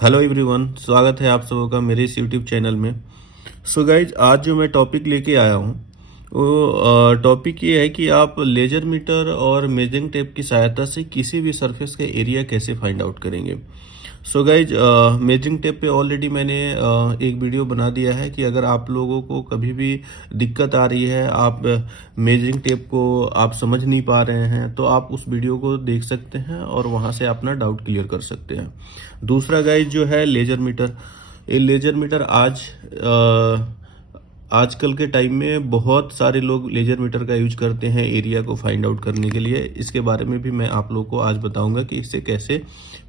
Hello everyone, स्वागत है आप सबों का मेरे इस यूट्यूब चैनल में। सो गाइज, आज जो मैं टॉपिक लेके आया हूँ वो टॉपिक ये है कि आप लेजर मीटर और मेजरिंग टेप की सहायता से किसी भी सरफेस का एरिया कैसे फाइंड आउट करेंगे। सो गाइज, मेजरिंग टेप पे ऑलरेडी मैंने एक वीडियो बना दिया है कि अगर आप लोगों को कभी भी दिक्कत आ रही है, आप मेजरिंग टेप को आप समझ नहीं पा रहे हैं, तो आप उस वीडियो को देख सकते हैं और वहां से अपना डाउट क्लियर कर सकते हैं। दूसरा गाइज जो है लेजर मीटर। ये लेजर मीटर आजकल के टाइम में बहुत सारे लोग लेजर मीटर का यूज करते हैं एरिया को फाइंड आउट करने के लिए। इसके बारे में भी मैं आप लोगों को आज बताऊंगा कि इसे कैसे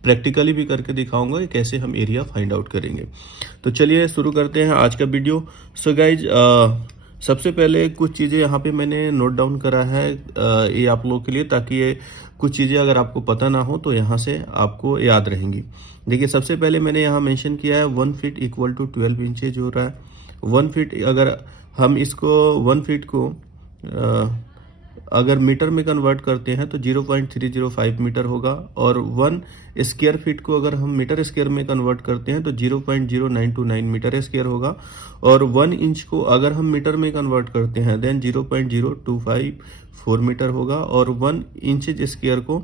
प्रैक्टिकली भी करके दिखाऊंगा कि कैसे हम एरिया फाइंड आउट करेंगे। तो चलिए शुरू करते हैं आज का वीडियो। सो गाइज, सबसे पहले कुछ चीज़ें यहाँ पे मैंने नोट डाउन करा है ये आप लोगों के लिए, ताकि ये कुछ चीज़ें अगर आपको पता ना हो तो यहाँ से आपको याद रहेंगी। देखिए, सबसे पहले मैंने यहाँ मेंशन किया है 1 फीट इक्वल टू 12 इंचेज हो रहा है। 1 फीट, अगर हम इसको 1 फीट को अगर मीटर में कन्वर्ट करते हैं तो 0.305 मीटर होगा, और 1 स्क्वायर फीट को अगर हम मीटर स्क्वायर में कन्वर्ट करते हैं तो 0.0929 मीटर स्क्वायर होगा, और 1 इंच को अगर हम मीटर में कन्वर्ट करते हैं देन 0.0254 मीटर होगा, और 1 इंच स्क्वायर को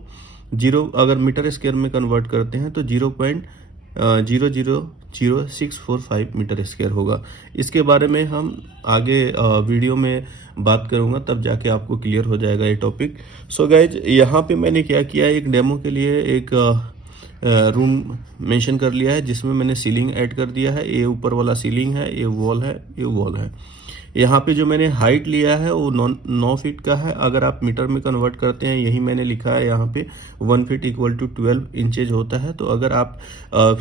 अगर मीटर स्क्वायर में कन्वर्ट करते हैं तो 0.000645 मीटर स्क्वायर होगा। इसके बारे में हम आगे वीडियो में बात करूंगा, तब जाके आपको क्लियर हो जाएगा ये टॉपिक। सो गाइज, यहाँ पे मैंने क्या किया है, एक डेमो के लिए एक रूम मेंशन कर लिया है जिसमें मैंने सीलिंग ऐड कर दिया है। ये ऊपर वाला सीलिंग है, ये वॉल है, ये वॉल है। यहाँ पे जो मैंने हाइट लिया है वो 9 फीट का है। अगर आप मीटर में कन्वर्ट करते हैं, यही मैंने लिखा है यहाँ पे 1 फीट इक्वल टू 12 इंचेज होता है। तो अगर आप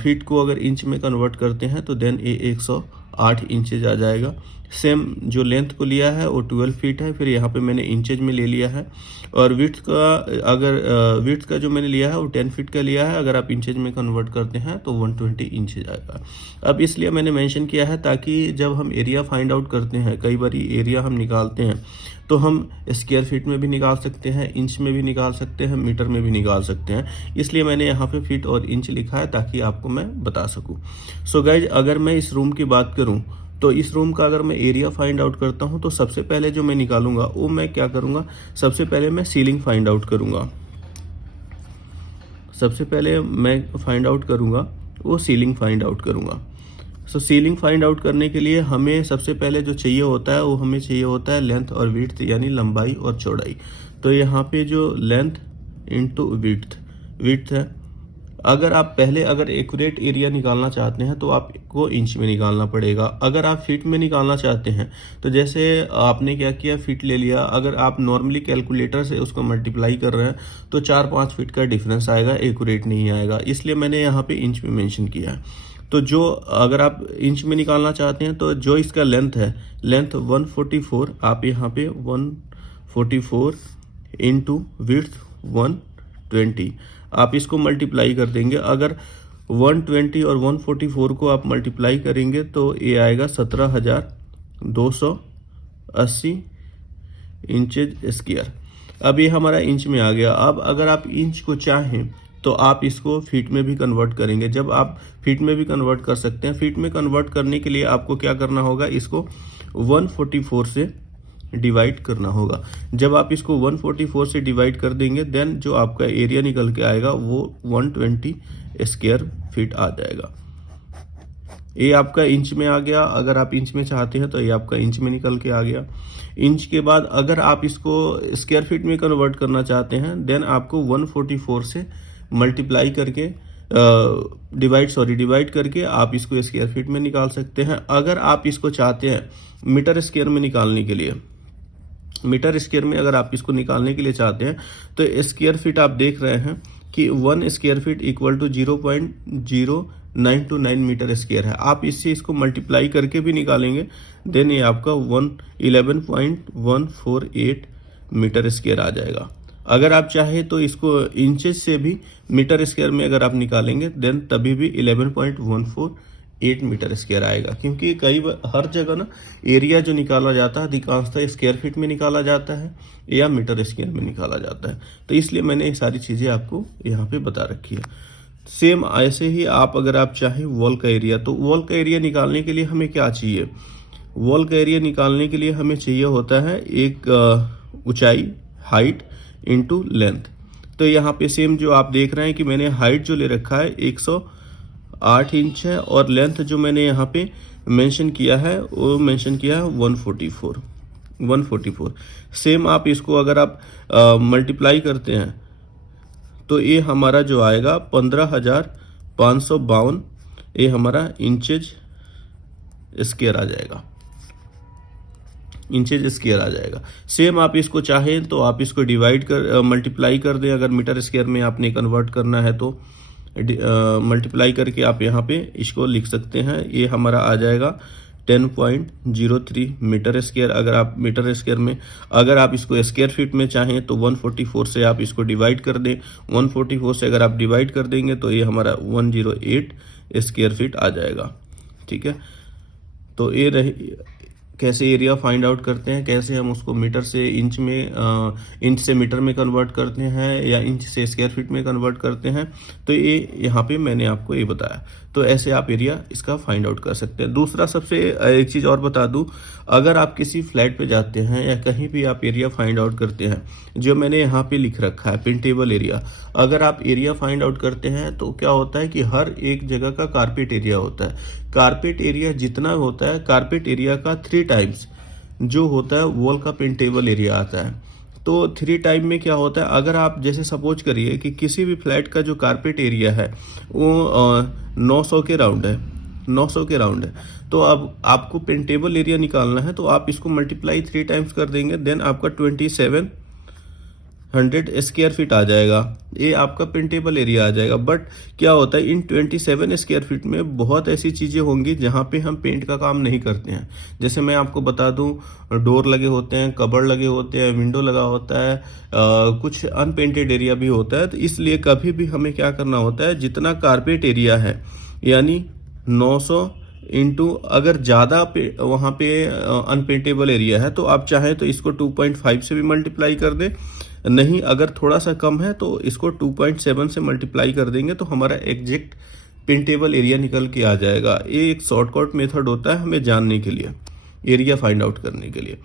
फीट को अगर इंच में कन्वर्ट करते हैं तो देन ये 108 इंचेज आ जाएगा। सेम जो लेंथ को लिया है वो 12 फीट है, फिर यहाँ पे मैंने इंचेज में ले लिया है। और विड्थ का, अगर विड्थ का जो मैंने लिया है वो 10 फीट का लिया है। अगर आप इंचेज में कन्वर्ट करते हैं तो 120 इंचेज आएगा। अब इसलिए मैंने मेंशन किया है ताकि जब हम एरिया फाइंड आउट करते हैं, कई बार एरिया हम निकालते हैं तो हम स्क्वायर फीट में भी निकाल सकते हैं, इंच में भी निकाल सकते हैं, मीटर में भी निकाल सकते हैं। इसलिए मैंने यहाँ पे फीट और इंच लिखा है ताकि आपको मैं बता सकूँ। सो गाइज, अगर मैं इस रूम की बात करूँ तो इस रूम का अगर मैं एरिया फाइंड आउट करता हूँ तो सबसे पहले जो मैं निकालूंगा वो मैं क्या करूँगा, सबसे पहले मैं सीलिंग फाइंड आउट करूँगा। सबसे पहले मैं फाइंड आउट करूँगा वो सीलिंग फाइंड आउट करूँगा। सो सीलिंग फाइंड आउट करने के लिए हमें सबसे पहले जो चाहिए होता है वो हमें चाहिए होता है लेंथ और विड्थ, यानी लंबाई और चौड़ाई। तो यहाँ पे जो लेंथ इंटू विड्थ है, अगर एक्यूरेट एरिया निकालना चाहते हैं तो आपको इंच में निकालना पड़ेगा। अगर आप फीट में निकालना चाहते हैं तो जैसे आपने क्या किया, फीट ले लिया। अगर आप नॉर्मली कैलकुलेटर से उसको मल्टीप्लाई कर रहे हैं तो 4-5 फीट का डिफरेंस आएगा, एक्यूरेट नहीं आएगा। इसलिए मैंने यहाँ पे इंच में मेंशन किया है। तो जो अगर आप इंच में निकालना चाहते हैं तो जो इसका लेंथ है, लेंथ 144, आप यहाँ पे 144 इंटू विड्थ 120, आप इसको मल्टीप्लाई कर देंगे। अगर 120 और 144 को आप मल्टीप्लाई करेंगे तो ये आएगा 17,280 इंचेज स्क्वायर। अब ये हमारा इंच में आ गया। अब अगर आप इंच को चाहें तो आप इसको फीट में भी कन्वर्ट करेंगे। जब आप फीट में भी कन्वर्ट कर सकते हैं, फीट में कन्वर्ट करने के लिए आपको क्या करना होगा, इसको 144 से डिवाइड करना होगा। जब आप इसको 144 से डिवाइड कर देंगे देन जो आपका एरिया निकल के आएगा वो 120 स्क्वायर फीट आ जाएगा। ये आपका इंच में आ गया। अगर आप इंच में चाहते हैं तो ये आपका इंच में निकल के आ गया। इंच के बाद अगर आप इसको स्क्वायर फीट में कन्वर्ट करना चाहते हैं देन आपको 144 से मल्टीप्लाई करके डिवाइड करके आप इसको स्क्वायर फीट में निकाल सकते हैं। अगर आप इसको चाहते हैं मीटर स्क्वायर में निकालने के लिए, मीटर स्क्वायर में अगर आप इसको निकालने के लिए चाहते हैं तो स्क्वायर फीट आप देख रहे हैं कि 1 square feet equal to 0.0929 metre square है। आप इससे इसको मल्टीप्लाई करके भी निकालेंगे देन ये आपका 11.148 मीटर स्क्वायर आ जाएगा। अगर आप चाहे तो इसको इंचेस से भी मीटर स्क्वायर में अगर आप निकालेंगे देन तभी भी 11.148 मीटर स्क्वायर आएगा। क्योंकि हर जगह ना एरिया जो निकाला जाता है अधिकांशतः स्क्वायर फीट में निकाला जाता है या मीटर स्क्वायर में निकाला जाता है। तो इसलिए मैंने ये सारी चीज़ें आपको यहाँ पे बता रखी है। सेम ऐसे ही आप अगर आप चाहें वॉल का एरिया, तो वॉल का एरिया निकालने के लिए हमें क्या चाहिए? वॉल का एरिया निकालने के लिए हमें चाहिए होता है एक ऊंचाई, हाइट इनटू लेंथ। तो यहाँ पे सेम जो आप देख रहे हैं कि मैंने हाइट जो ले रखा है 108 इंच है, और लेंथ जो मैंने यहाँ पे मेंशन किया है वो मेंशन किया है 144। सेम आप इसको अगर आप मल्टीप्लाई करते हैं तो ये हमारा जो आएगा 15,552 ये हमारा इंचेज स्क्वायर आ जाएगा, इंचेज स्क्वायर आ जाएगा। सेम आप इसको चाहें तो आप इसको डिवाइड कर मल्टीप्लाई कर दें, अगर मीटर स्क्वायर में आपने कन्वर्ट करना है तो मल्टीप्लाई करके आप यहाँ पे इसको लिख सकते हैं। ये हमारा आ जाएगा 10.03 मीटर स्क्वायर। अगर आप मीटर स्क्वायर में, अगर आप इसको स्क्वायर फीट में चाहें तो 144 से आप इसको डिवाइड कर दें। 144 से अगर आप डिवाइड कर देंगे तो ये हमारा 108 स्क्वायर फीट आ जाएगा। ठीक है, तो ये रही कैसे एरिया फाइंड आउट करते हैं, कैसे हम उसको मीटर से इंच में, इंच से मीटर में कन्वर्ट करते हैं या इंच से स्क्वायर फीट में कन्वर्ट करते हैं, तो ये यहाँ पे मैंने आपको ये बताया। तो ऐसे आप एरिया इसका फाइंड आउट कर सकते हैं। दूसरा सबसे एक चीज़ और बता दूं, अगर आप किसी फ्लैट पे जाते हैं या कहीं भी आप एरिया फाइंड आउट करते हैं, जो मैंने यहाँ पे लिख रखा है पेंटेबल एरिया, अगर आप एरिया फाइंड आउट करते हैं तो क्या होता है कि हर एक जगह का कारपेट एरिया होता है। कारपेट एरिया जितना होता है, कारपेट एरिया का 3 टाइम्स जो होता है वॉल का पेंटेबल एरिया आता है। तो 3 टाइम में क्या होता है, अगर आप जैसे सपोज करिए कि किसी भी फ्लैट का जो कारपेट एरिया है वो 900 के राउंड है, 900 के राउंड है, तो अब आपको पेंटेबल एरिया निकालना है तो आप इसको मल्टीप्लाई 3 टाइम्स कर देंगे, देन आपका 2700 स्क्वायर फीट आ जाएगा। ये आपका पेंटेबल एरिया आ जाएगा। बट क्या होता है, इन 27 स्क्वायर फीट में बहुत ऐसी चीज़ें होंगी जहाँ पे हम पेंट का काम नहीं करते हैं। जैसे मैं आपको बता दूं, डोर लगे होते हैं, कबर्ड लगे होते हैं, विंडो लगा होता है, कुछ अनपेंटेड एरिया भी होता है। तो इसलिए कभी भी हमें क्या करना होता है, जितना कारपेट एरिया है यानी 900 इंटू, अगर ज़्यादा वहाँ पे अनपेंटेबल एरिया है तो आप चाहें तो इसको 2.5 से भी मल्टीप्लाई कर दें, नहीं अगर थोड़ा सा कम है तो इसको 2.7 से मल्टीप्लाई कर देंगे तो हमारा एग्जैक्ट पेंटेबल एरिया निकल के आ जाएगा। ये एक शॉर्टकट मेथड होता है हमें जानने के लिए, एरिया फाइंड आउट करने के लिए।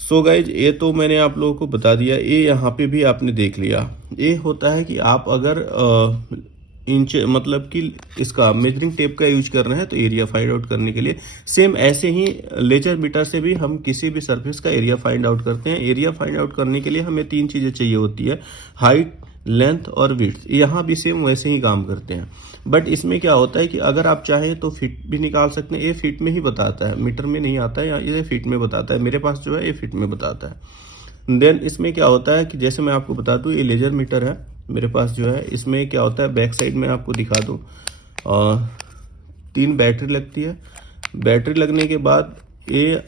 सो गाइज, ये तो मैंने आप लोगों को बता दिया। ये यहाँ पे भी आपने देख लिया। ये होता है कि आप अगर इंच मतलब कि इसका मेजरिंग टेप का यूज कर रहे हैं तो एरिया फाइंड आउट करने के लिए। सेम ऐसे ही लेजर मीटर से भी हम किसी भी सरफेस का एरिया फाइंड आउट करते हैं। एरिया फाइंड आउट करने के लिए हमें 3 चीज़ें चाहिए होती है, हाइट, लेंथ और विड्थ। यहाँ भी सेम वैसे ही काम करते हैं। बट इसमें क्या होता है कि अगर आप चाहें तो फीट भी निकाल सकते हैं। ये फीट में ही बताता है, मीटर में नहीं आता है, या ये फीट में बताता है। मेरे पास जो है ये फीट में बताता है। देन इसमें क्या होता है कि जैसे मैं आपको बता दूं, ये लेजर मीटर है मेरे पास जो है, इसमें क्या होता है, बैक साइड में आपको दिखा दूं, 3 बैटरी लगती है। बैटरी लगने के बाद ये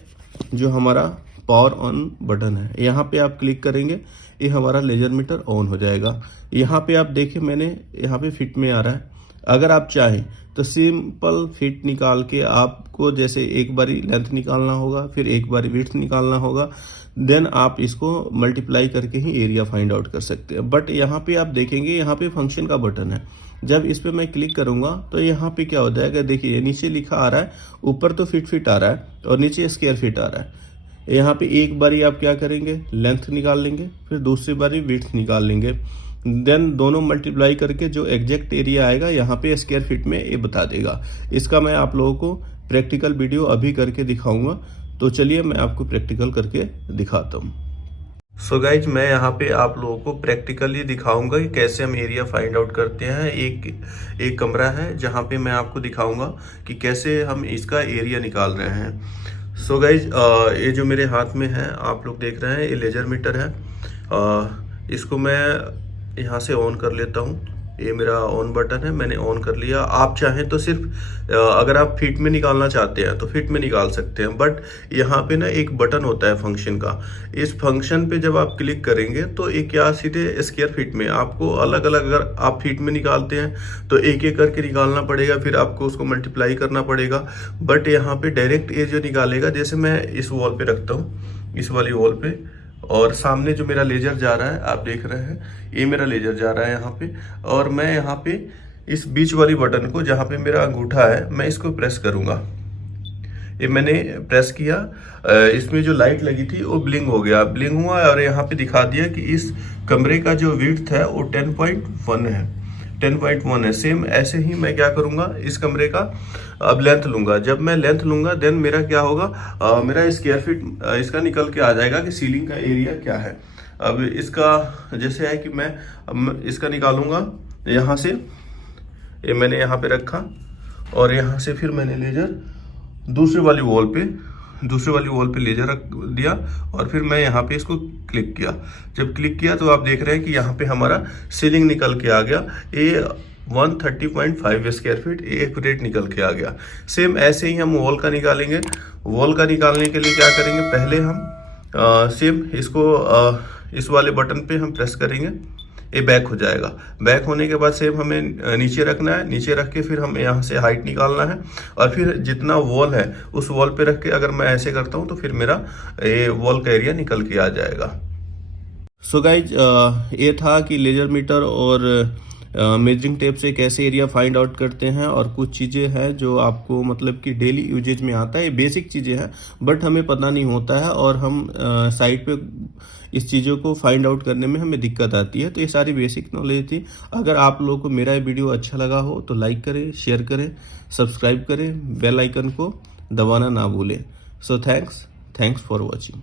जो हमारा पावर ऑन बटन है, यहाँ पे आप क्लिक करेंगे, ये हमारा लेजर मीटर ऑन हो जाएगा। यहाँ पे आप देखिए, मैंने यहाँ पे फिट में आ रहा है। अगर आप चाहें तो सिंपल फिट निकाल के आपको जैसे एक बारी लेंथ निकालना होगा, फिर एक बारी विड्थ निकालना होगा, देन आप इसको मल्टीप्लाई करके ही एरिया फाइंड आउट कर सकते हैं। बट यहाँ पे आप देखेंगे, यहाँ पे फंक्शन का बटन है। जब इस पे मैं क्लिक करूंगा तो यहाँ पे क्या हो जाएगा, देखिए नीचे लिखा आ रहा है, ऊपर तो फिट आ रहा है और नीचे स्क्वायर फीट आ रहा है। यहाँ पे एक बारी आप क्या करेंगे, लेंथ निकाल लेंगे, फिर दूसरी बारी विड्थ निकाल लेंगे, देन दोनों मल्टीप्लाई करके जो एग्जैक्ट एरिया आएगा यहाँ पे स्क्वायर फीट में ये बता देगा। इसका मैं आप लोगों को प्रैक्टिकल वीडियो अभी करके दिखाऊंगा। तो चलिए मैं आपको प्रैक्टिकल करके दिखाता हूँ। सो गाइज, मैं यहाँ पे आप लोगों को प्रैक्टिकली दिखाऊंगा कि कैसे हम एरिया फाइंड आउट करते हैं। एक कमरा है जहाँ पे मैं आपको दिखाऊंगा कि कैसे हम इसका एरिया निकाल रहे हैं। सो गाइज, ये जो मेरे हाथ में है आप लोग देख रहे हैं, ये लेजर मीटर है। इसको मैं यहाँ से ऑन कर लेता हूँ। ये मेरा ऑन बटन है, मैंने ऑन कर लिया। आप चाहें तो सिर्फ अगर आप फीट में निकालना चाहते हैं तो फीट में निकाल सकते हैं। बट यहाँ पे ना एक बटन होता है फंक्शन का, इस फंक्शन पे जब आप क्लिक करेंगे तो एक क्या सीधे स्क्वायर फीट में आपको अलग अलग, अगर आप फीट में निकालते हैं तो एक एक करके निकालना पड़ेगा, फिर आपको उसको मल्टीप्लाई करना पड़ेगा। बट यहाँ पे डायरेक्ट ये जो निकालेगा, जैसे मैं इस वॉल पे रखता हूँ, इस वाली वॉल पे, और सामने जो मेरा लेजर जा रहा है आप देख रहे हैं, ये मेरा लेजर जा रहा है यहाँ पे, और मैं यहाँ पे इस बीच वाली बटन को, जहाँ पे मेरा अंगूठा है, मैं इसको प्रेस करूँगा। ये मैंने प्रेस किया, इसमें जो लाइट लगी थी वो ब्लिंक हो गया, ब्लिंक हुआ और यहाँ पे दिखा दिया कि इस कमरे का जो विड्थ है वो 10.1 है, 10.1 है। सेम ऐसे ही मैं क्या करूँगा, इस कमरे का अब लेंथ लूँगा। जब मैं लेंथ लूँगा देन मेरा क्या होगा, मेरा स्क्वायर फीट इसका निकल के आ जाएगा कि सीलिंग का एरिया क्या है। अब इसका जैसे है कि मैं इसका निकालूंगा यहाँ से, ये मैंने यहाँ पे रखा और यहाँ से फिर मैंने लेजर दूसरे वाली वॉल पे लेजर रख दिया और फिर मैं यहाँ पे इसको क्लिक किया। जब क्लिक किया तो आप देख रहे हैं कि यहाँ पे हमारा सीलिंग निकल के आ गया। ये 130.5 स्क्वायर फीट एक्यूरेट निकल के आ गया। सेम ऐसे ही हम वॉल का निकालेंगे। वॉल का निकालने के लिए क्या करेंगे, पहले हम सेम इसको इस वाले बटन पे हम प्रेस करेंगे, ये बैक हो जाएगा। बैक होने के बाद सेम हमें नीचे रखना है, नीचे रख के फिर हम यहाँ से हाइट निकालना है और फिर जितना वॉल है उस वॉल पे रख के अगर मैं ऐसे करता हूँ तो फिर मेरा ये वॉल का एरिया निकल के आ जाएगा। सो गाइज ये था कि लेजर मीटर और मेजरिंग टेप से कैसे एरिया फाइंड आउट करते हैं, और कुछ चीज़ें हैं जो आपको मतलब कि डेली यूजेज में आता है। ये बेसिक चीज़ें हैं बट हमें पता नहीं होता है और हम साइट पे इस चीज़ों को फाइंड आउट करने में हमें दिक्कत आती है। तो ये सारी बेसिक नॉलेज थी। अगर आप लोगों को मेरा ये वीडियो अच्छा लगा हो तो लाइक करें, शेयर करें, सब्सक्राइब करें, बेल आइकन को दबाना ना भूलें। So thanks for watching.